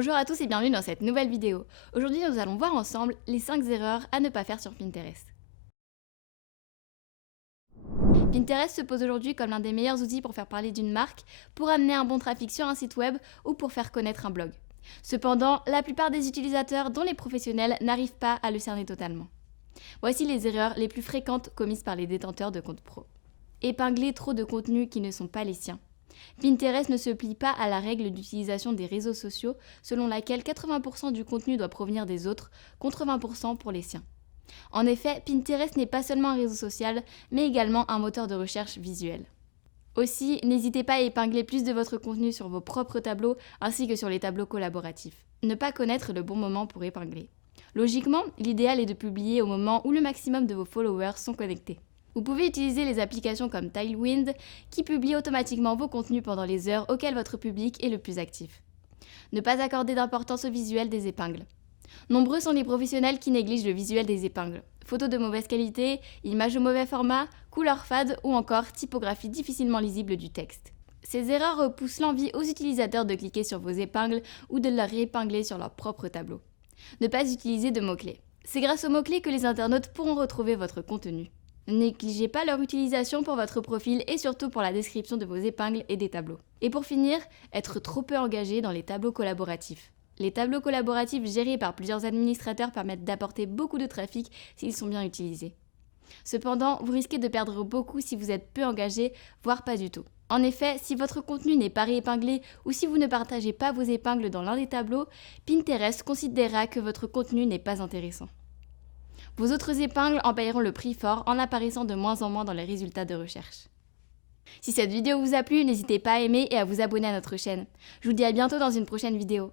Bonjour à tous et bienvenue dans cette nouvelle vidéo. Aujourd'hui, nous allons voir ensemble les 5 erreurs à ne pas faire sur Pinterest. Pinterest se pose aujourd'hui comme l'un des meilleurs outils pour faire parler d'une marque, pour amener un bon trafic sur un site web ou pour faire connaître un blog. Cependant, la plupart des utilisateurs, dont les professionnels, n'arrivent pas à le cerner totalement. Voici les erreurs les plus fréquentes commises par les détenteurs de comptes pro. Épingler trop de contenus qui ne sont pas les siens. Pinterest ne se plie pas à la règle d'utilisation des réseaux sociaux selon laquelle 80% du contenu doit provenir des autres contre 20% pour les siens. En effet, Pinterest n'est pas seulement un réseau social, mais également un moteur de recherche visuel. Aussi, n'hésitez pas à épingler plus de votre contenu sur vos propres tableaux ainsi que sur les tableaux collaboratifs. Ne pas connaître le bon moment pour épingler. Logiquement, l'idéal est de publier au moment où le maximum de vos followers sont connectés. Vous pouvez utiliser les applications comme Tailwind qui publient automatiquement vos contenus pendant les heures auxquelles votre public est le plus actif. Ne pas accorder d'importance au visuel des épingles. Nombreux sont les professionnels qui négligent le visuel des épingles. Photos de mauvaise qualité, images au mauvais format, couleurs fades ou encore typographie difficilement lisible du texte. Ces erreurs repoussent l'envie aux utilisateurs de cliquer sur vos épingles ou de leur épingler sur leur propre tableau. Ne pas utiliser de mots-clés. C'est grâce aux mots-clés que les internautes pourront retrouver votre contenu. Ne négligez pas leur utilisation pour votre profil et surtout pour la description de vos épingles et des tableaux. Et pour finir, être trop peu engagé dans les tableaux collaboratifs. Les tableaux collaboratifs gérés par plusieurs administrateurs permettent d'apporter beaucoup de trafic s'ils sont bien utilisés. Cependant, vous risquez de perdre beaucoup si vous êtes peu engagé, voire pas du tout. En effet, si votre contenu n'est pas réépinglé ou si vous ne partagez pas vos épingles dans l'un des tableaux, Pinterest considérera que votre contenu n'est pas intéressant. Vos autres épingles en paieront le prix fort en apparaissant de moins en moins dans les résultats de recherche. Si cette vidéo vous a plu, n'hésitez pas à aimer et à vous abonner à notre chaîne. Je vous dis à bientôt dans une prochaine vidéo.